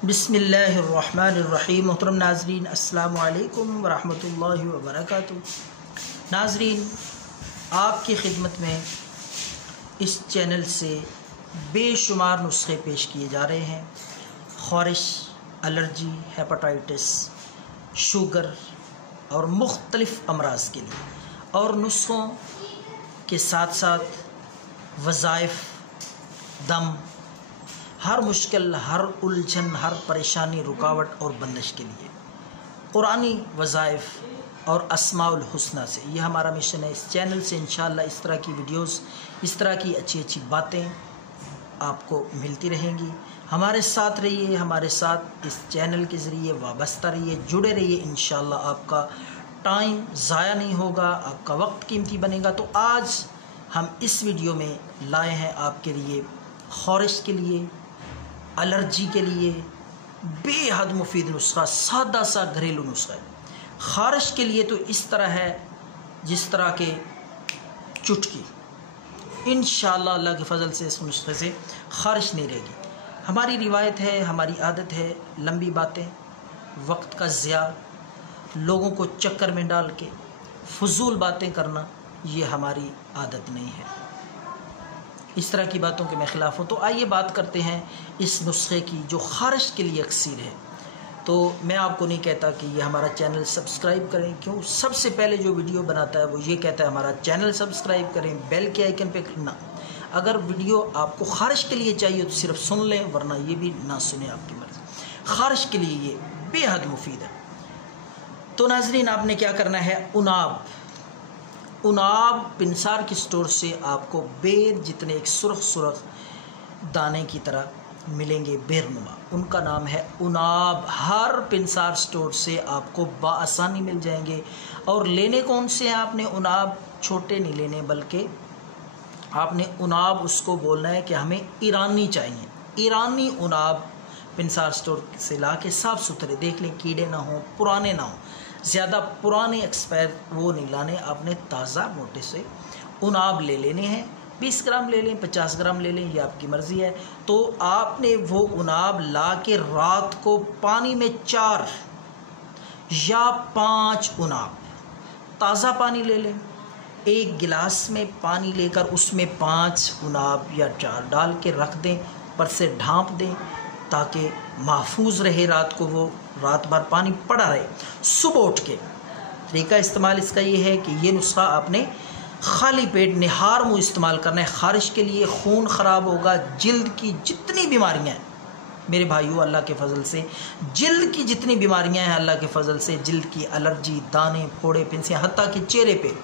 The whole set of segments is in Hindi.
बिस्मिल्लाहिर्रहमानिर्रहीम। मोहतरम नाज़रीन, अस्सलामु अलैकुम वरहमतुल्लाहि वबरकातुहू। नाज़रीन, आपकी खिदमत में इस चैनल से बेशुमार नुस्खे पेश किए जा रहे हैं। ख़ारिश, एलर्जी, हेपेटाइटिस, शुगर और मुख्तलिफ़ अमराज़ के लिए, और नुस्खों के साथ साथ वज़ाइफ, दम, हर मुश्किल, हर उलझन, हर परेशानी, रुकावट और बंदिश के लिए कुरानी वज़ाइफ और अस्माउल हुस्ना से, यह हमारा मिशन है। इस चैनल से इंशाअल्लाह इस तरह की वीडियोस, इस तरह की अच्छी अच्छी बातें आपको मिलती रहेंगी। हमारे साथ रहिए, हमारे साथ इस चैनल के ज़रिए वाबस्ता रहिए, जुड़े रहिए। इंशाअल्लाह आपका टाइम ज़ाया नहीं होगा, आपका वक्त कीमती बनेगा। तो आज हम इस वीडियो में लाए हैं आपके लिए ख़ारिश के लिए, एलर्जी के लिए बेहद मुफीद नुस्खा, सादा सा घरेलू नुस्खा है। ख़ारिश के लिए तो इस तरह है जिस तरह के चुटकी। इंशाअल्लाह अल्लाह के फ़ज़ल से इस नुस्खे से ख़ारिश नहीं रहेगी। हमारी रिवायत है, हमारी आदत है लंबी बातें, वक्त का ज़िया, लोगों को चक्कर में डाल के फजूल बातें करना, ये हमारी आदत नहीं है। इस तरह की बातों के मैं ख़िलाफ़ हूँ। तो आइए बात करते हैं इस नुस्खे की जो ख़ारिश के लिए अक्सर है। तो मैं आपको नहीं कहता कि ये हमारा चैनल सब्सक्राइब करें, क्यों? सबसे पहले जो वीडियो बनाता है वो ये कहता है हमारा चैनल सब्सक्राइब करें, बेल के आइकन पे क्लिक ना। अगर वीडियो आपको ख़ारिश के लिए चाहिए तो सिर्फ सुन लें, वरना ये भी ना सुने, आपकी मर्ज़ी। ख़ारिश के लिए ये बेहद मुफीद है। तो नाज़रीन, आपने क्या करना है, उनाब पिंसार की स्टोर से आपको बेर जितने एक सुरख दाने की तरह मिलेंगे, बेरनुमा, उनका नाम है उनाब। हर पिंसार स्टोर से आपको बाआसानी मिल जाएंगे। और लेने कौन से हैं आपने? उनाब छोटे नहीं लेने, बल्कि आपने उनाब उसको बोलना है कि हमें ईरानी चाहिए। ईरानी उनाब पिंसार स्टोर से ला के साफ़ सुथरे, देख लें कीड़े ना हो, पुराने ना हो, ज़्यादा पुराने एक्सपायर वो नहीं लाने। आपने ताज़ा मोटे से उनाब ले लेने हैं। 20 ग्राम ले लें, 50 ग्राम ले लें, ये आपकी मर्ज़ी है। तो आपने वो उनाब ला के रात को पानी में 4 या 5 उनाब, ताज़ा पानी ले लें। एक गिलास में पानी लेकर उसमें 5 उनाब या 4 डाल के रख दें, ऊपर से ढाँप दें ताकि महफूज रहे। रात को वो रात भर पानी पड़ा रहे। सुबह उठ के तरीका इस्तेमाल इसका ये है कि ये नुस्खा आपने खाली पेट निहार मुँह इस्तेमाल करना है। ख़ारिश के लिए खून ख़राब होगा, जिल्द की जितनी बीमारियां हैं मेरे भाइयों, अल्लाह के फ़ज़ल से जिल्द की जितनी बीमारियां हैं, अल्लाह के फ़ज़ल से जिल्द की एलर्जी, दाने, फोड़े, फिंसियाँ, हत्ता कि चेहरे पे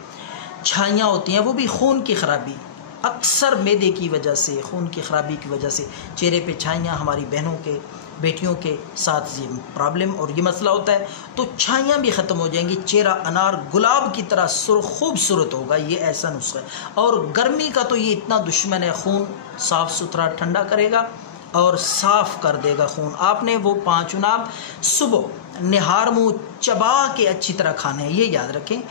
छाइयाँ होती हैं, वो भी खून की ख़राबी, अक्सर मैदे की वजह से, खून की ख़राबी की वजह से चेहरे पे छाइयाँ, हमारी बहनों के, बेटियों के साथ ये प्रॉब्लम और ये मसला होता है। तो छाइयाँ भी ख़त्म हो जाएंगी, चेहरा अनार गुलाब की तरह खूबसूरत होगा। ये ऐसा नुस्खा है। और गर्मी का तो ये इतना दुश्मन है, खून साफ़ सुथरा ठंडा करेगा और साफ़ कर देगा खून। आपने वो 5 उनाब सुबह निहार मुँह चबा के अच्छी तरह खाने हैं, ये याद रखें।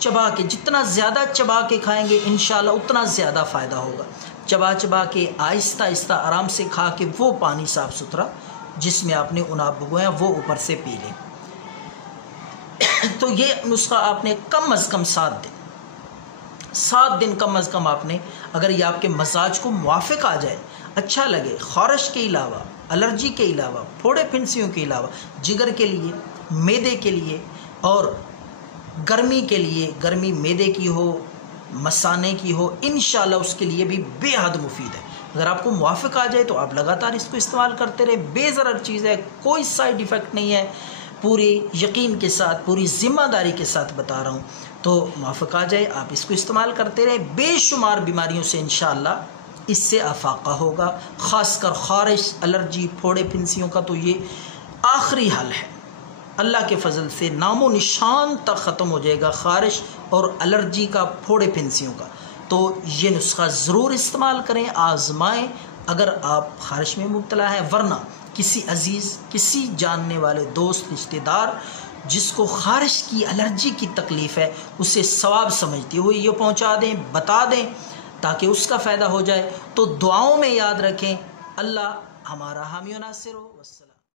चबा के, जितना ज़्यादा चबा के खाएंगे इंशाल्लाह उतना ज़्यादा फ़ायदा होगा। चबा के आहिस्ता आहिस्ता आराम से खा के वो पानी साफ़ सुथरा जिसमें आपने उनाब भिगोए हैं वो ऊपर से पी लें। तो ये नुस्खा आपने कम अज़ कम 7 दिन कम अज़ कम आपने, अगर ये आपके मजाज को मुवाफ़िक आ जाए, अच्छा लगे, ख़ारिश के अलावा, एलर्जी के अलावा, फोड़े फिंसियों के अलावा, जिगर के लिए, मैदे के लिए और गर्मी के लिए, गर्मी मैदे की हो, मसाने की हो, इंशाल्लाह उसके लिए भी बेहद मुफीद है। अगर आपको मुवाफ़िक आ जाए तो आप लगातार इसको इस्तेमाल करते रहे। बेज़रर चीज़ है, कोई साइड इफ़ेक्ट नहीं है। पूरे यकीन के साथ, पूरी ज़िम्मेदारी के साथ बता रहा हूँ। तो मुवाफ़िक आ जाए, आप इसको इस्तेमाल करते रहे। बेशुमार बीमारियों से इंशाअल्लाह इससे अफाक़ा होगा। ख़ासकर ख़ारिश, एलर्जी, फोड़े फिंसियों का तो ये आखिरी हल है। अल्लाह के फ़ज़ल से नामो निशान तक ख़त्म हो जाएगा ख़ारिश और एलर्जी का, फोड़े फिंसियों का। तो ये नुस्खा ज़रूर इस्तेमाल करें, आज़माएं अगर आप ख़ारिश में मुब्तला हैं। वरना किसी अज़ीज़, किसी जानने वाले दोस्त, रिश्तेदार जिसको ख़ारिश की, एलर्जी की तकलीफ़ है, उसे सवाब समझते हुए ये पहुँचा दें, बता दें, ताकि उसका फ़ायदा हो जाए। तो दुआओं में याद रखें। अल्लाह हमारा हामी व नासिर हो। वस्सलाम।